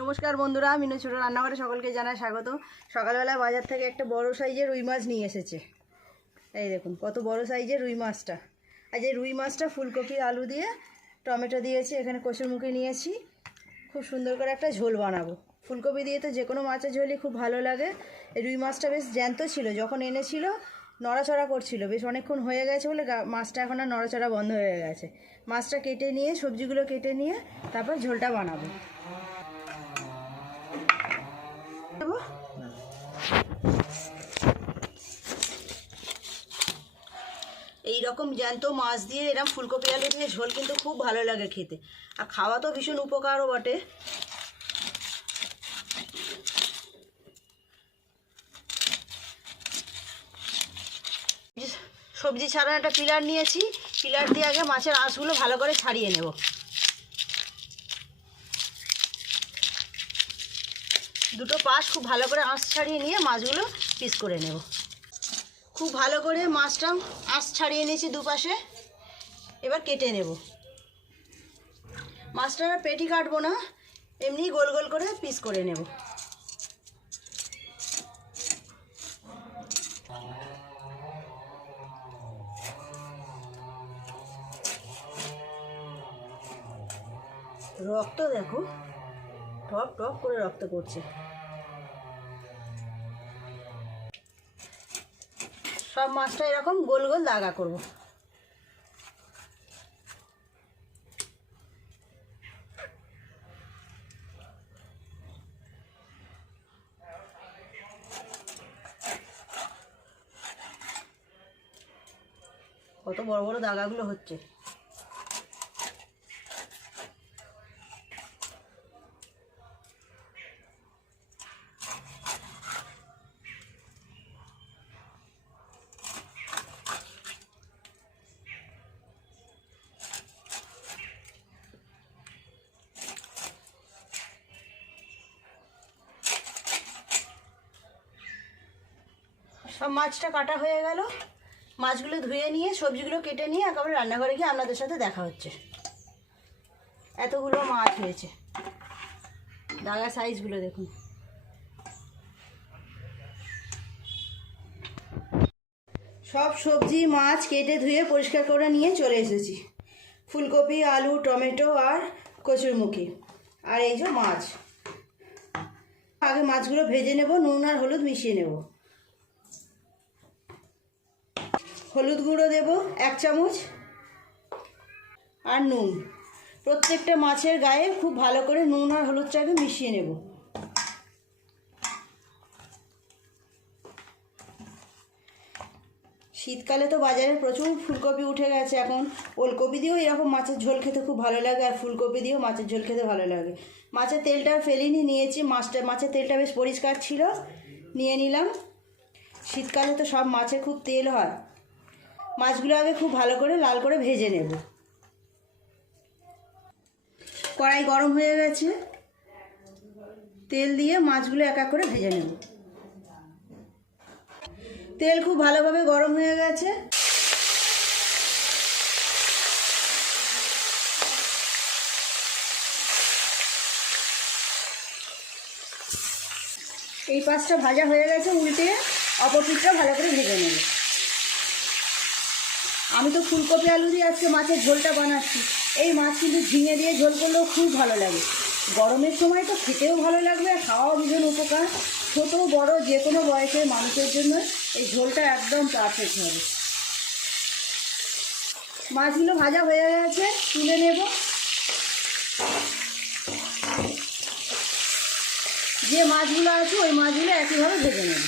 নমস্কার বন্ধুরা, মিনু ছোট রান্নাঘরে সকলকে জানাই স্বাগত। সকালবেলা বাজার থেকে একটা বড় সাইজের রুই মাছ নিয়ে এসেছে। এই দেখুন কত বড় সাইজের রুই মাছটা। আজ এই রুই মাছটা ফুলকপি আলু দিয়ে টমেটো দিয়েছি, এখানে কচুরমুখী নিয়েছি। খুব সুন্দর করে একটা ঝোল বানাবো। ফুলকপি দিয়ে তো যে কোনো মাছের ঝোলই খুব ভালো লাগে। এই রুই মাছটা বেশ জ্যান্ত ছিল, যখন এনেছিল নড়াচড়া করছিল, বেশ অনেকক্ষণ হয়ে গেছে বলে মাছটা এখন আর নড়াচড়া বন্ধ হয়ে গেছে। মাছটা কেটে নিয়ে সবজিগুলো কেটে নিয়ে তারপর ঝোলটা বানাবো। এই রকম জ্যান্ত মাছ দিয়ে এরকম ফুলকপি আলু দিয়ে ঝোল কিন্তু খুব ভালো লাগে খেতে, আর খাওয়া তো ভীষণ উপকারও বটে। সবজি ছাড়া একটা পিলার নিয়েছি, পিলার দিয়ে আগে মাছের আঁশগুলো ভালো করে ছাড়িয়ে নেব। দুটো পাশ খুব ভালো করে আঁশ ছাড়িয়ে নিয়ে মাছগুলো পিস করে নেব। খুব ভালো করে মাছটা আঁশ ছাড়িয়ে নিয়েছি দুপাশে। এবার কেটে নেব। মাছটা পেটি কাটবো না, এমনি গোল গোল করে পিস করে নেব। রক্ত দেখো, টপ টপ করে রক্ত পড়ছে। সব মাছটা এরকম গোল গোল দাগা করব। কত বড় বড় দাগাগুলো হচ্ছে। সব মাছটা কাটা হয়ে গেল। মাছগুলো ধুয়ে নিয়ে সবজিগুলো কেটে নিয়ে একেবারে রান্নাঘরে গিয়ে আপনাদের সাথে দেখা হচ্ছে। এতগুলো মাছ হয়েছে, দাগা সাইজগুলো দেখুন। সব সবজি মাছ কেটে ধুয়ে পরিষ্কার করে নিয়ে চলে এসেছি। ফুলকপি, আলু, টমেটো আর কচুরমুখী, আর এই যে মাছ। আগে মাছগুলো ভেজে নেব, নুন আর হলুদ মিশিয়ে নেব। হলুদ গুঁড়ো দেব 1 চামচ, আর নুন। প্রত্যেকটা মাছের গায়ে খুব ভালো করে নুন আর হলুদটাকে মিশিয়ে নেব। শীতকালে তো বাজারে প্রচুর ফুলকপি উঠে গেছে। এখন ওলকপি দিয়েও এরকম মাছের ঝোল খেতে খুব ভালো লাগে, আর ফুলকপি দিয়েও মাছের ঝোল খেতে ভালো লাগে। মাছের তেলটা ফেলিনি, নিয়েছি। মাছের তেলটা বেশ পরিষ্কার ছিল, নিয়ে নিলাম। শীতকালে তো সব মাছে খুব তেল হয়। মাছগুলো আগে খুব ভালো করে লাল করে ভেজে নেব। কড়াই গরম হয়ে গেছে, তেল দিয়ে মাছগুলো এক এক করে ভেজে নেব। তেল খুব ভালোভাবে গরম হয়ে গেছে। এই পাশটা ভাজা হয়ে গেছে, উল্টে অপর পিঠটা ভালো করে ভেজে নেব। আমি তো ফুলকপি আলু দিয়ে আজকে মাছের ঝোলটা বানাচ্ছি। এই মাছ কিন্তু ঝিঙে দিয়ে ঝোল করলেও খুব ভালো লাগে। গরমের সময় তো খেতেও ভালো লাগবে, আর খাওয়াও ভীষণ উপকার। ছোটো বড় যে কোনো বয়সের মানুষের জন্য এই ঝোলটা একদম পারফেক্ট হবে। মাছগুলো ভাজা হয়ে গেছে, তুলে নেব। যে মাছগুলো আছে ওই মাছগুলো একইভাবে ভেজে নেব।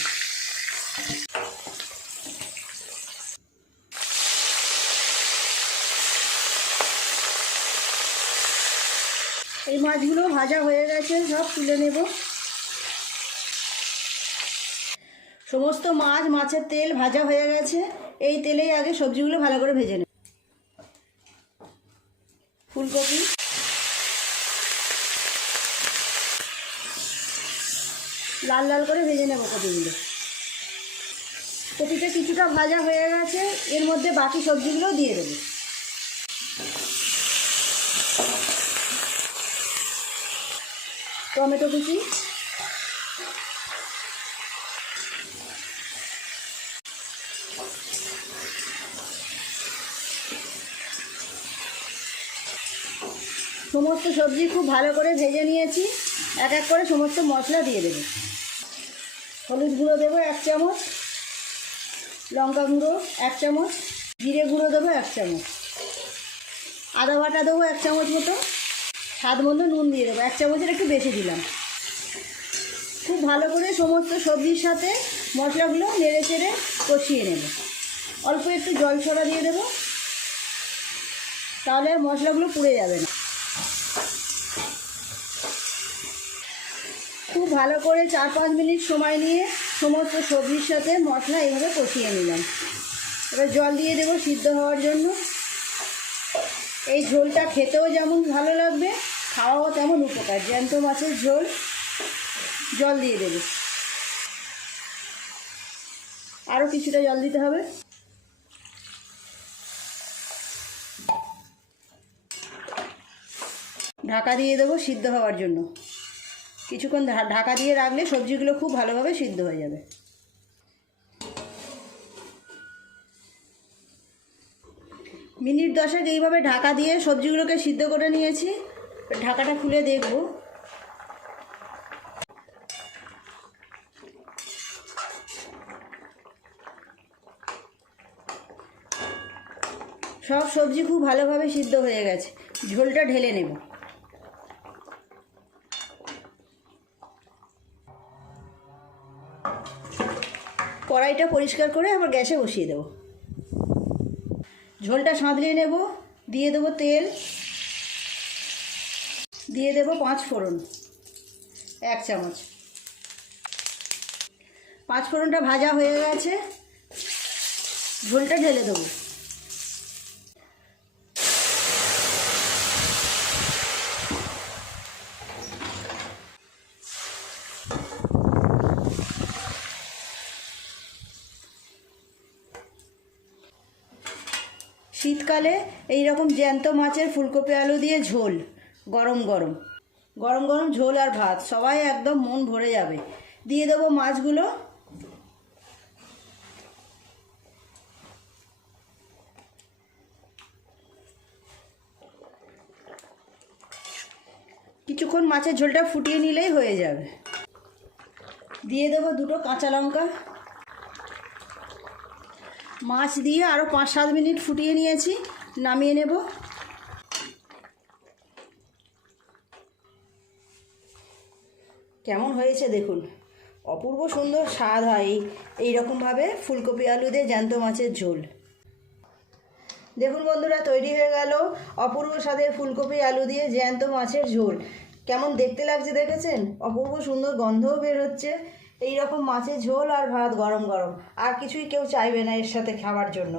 এই মাছগুলো ভাজা হয়ে গেছে, সব তুলে নেব। সমস্ত মাছের তেল ভাজা হয়ে গেছে। এই তেলেই আগে সবজিগুলো ভালো করে ভেজে নেব। ফুলকপি, লাল লাল করে ভেজে নেব কপিগুলো। কপিটা কিছুটা ভাজা হয়ে গেছে, এর মধ্যে বাকি সবজিগুলো দিয়ে দেবো। টমেটো কুচি, সমস্ত সবজি খুব ভালো করে ভেজে নিয়েছি। এক এক করে সমস্ত মশলা দিয়ে দেবো। হলুদ গুঁড়ো দেবো 1 চামচ, লঙ্কা গুঁড়ো 1 চামচ, জিরে গুঁড়ো দেবো 1 চামচ, আদা বাটা দেবো 1 চামচ মতো, স্বাদ মতো নুন দিয়ে দেবো। 1 চামচের একটু বেশি দিলাম। খুব ভালো করে সমস্ত সবজির সাথে মশলাগুলো নেড়ে চেড়ে কষিয়ে নেব। অল্প একটু জল ছড়া দিয়ে দেবো, তাহলে মশলাগুলো পুড়ে যাবে না। খুব ভালো করে 4-5 মিনিট সময় নিয়ে সমস্ত সবজির সাথে মশলা এইভাবে কষিয়ে নিলাম। এবার জল দিয়ে দেবো সিদ্ধ হওয়ার জন্য। এই ঝোলটা খেতেও যেমন ভালো লাগবে, খাওয়াও তেমন উপকার। জ্যান্ত মাছের ঝোল। জল দিয়ে দেবো, আরও কিছুটা জল দিতে হবে। ঢাকা দিয়ে দেবো সিদ্ধ হওয়ার জন্য। কিছুক্ষণ ঢাকা দিয়ে রাখলে সবজিগুলো খুব ভালোভাবে সিদ্ধ হয়ে যাবে। মিনিট 10 এইভাবে ঢাকা দিয়ে সবজিগুলোকে সিদ্ধ করে নিয়েছি। ঢাকাটা খুলে দেখব। সব সবজি খুব ভালোভাবে সিদ্ধ হয়ে গেছে। ঝোলটা ঢেলে নেব। কড়াইটা পরিষ্কার করে আবার গ্যাসে বসিয়ে দেব। ঝোলটা সাঁতলিয়ে নেব। দিয়ে দেবো তেল, দিয়ে দেবো 5 ফোড়ন 1 চামচ। 5 ফোড়নটা ভাজা হয়ে গেছে, ঝোলটা ঢেলে দেবো। শীতকালে এই রকম জ্যান্ত মাছের ফুলকপি আলু দিয়ে ঝোল, গরম গরম গরম গরম ঝোল আর ভাত, সবাই একদম মন ভরে যাবে। দিয়ে দেবো মাছগুলো। কিছুক্ষণ মাছের ঝোলটা ফুটিয়ে নিলেই হয়ে যাবে। দিয়ে দেবো 2টো কাঁচা লঙ্কা। মাছ দিয়ে আরও 5-7 মিনিট ফুটিয়ে নিয়েছি, নামিয়ে নেব। কেমন হয়েছে দেখুন, অপূর্ব সুন্দর স্বাদ হয় এই রকমভাবে ফুলকপি আলু দিয়ে জ্যান্ত মাছের ঝোল। দেখুন বন্ধুরা, তৈরি হয়ে গেল অপূর্ব স্বাদের ফুলকপি আলু দিয়ে জ্যান্ত মাছের ঝোল। কেমন দেখতে লাগছে দেখেছেন? অপূর্ব সুন্দর গন্ধও বের হচ্ছে। এই রকম মাছের ঝোল আর ভাত গরম গরম, আর কিছুই কেউ চাইবে না এর সাথে খাওয়ার জন্য।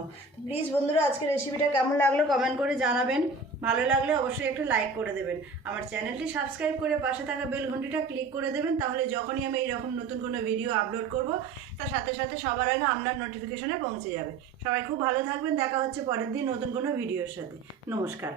প্লিজ বন্ধুরা, আজকে রেসিপিটা কেমন লাগলো কমেন্ট করে জানাবেন। ভালো লাগলে অবশ্যই একটু লাইক করে দেবেন। আমার চ্যানেলটি সাবস্ক্রাইব করে পাশে থাকা বেল ঘন্টিটা ক্লিক করে দেবেন, তাহলে যখনই আমি এইরকম নতুন কোনো ভিডিও আপলোড করব তার সাথে সাথে সবার আগে আপনার নোটিফিকেশনে পৌঁছে যাবে। সবাই খুব ভালো থাকবেন। দেখা হচ্ছে পরের দিন নতুন কোনো ভিডিওর সাথে। নমস্কার।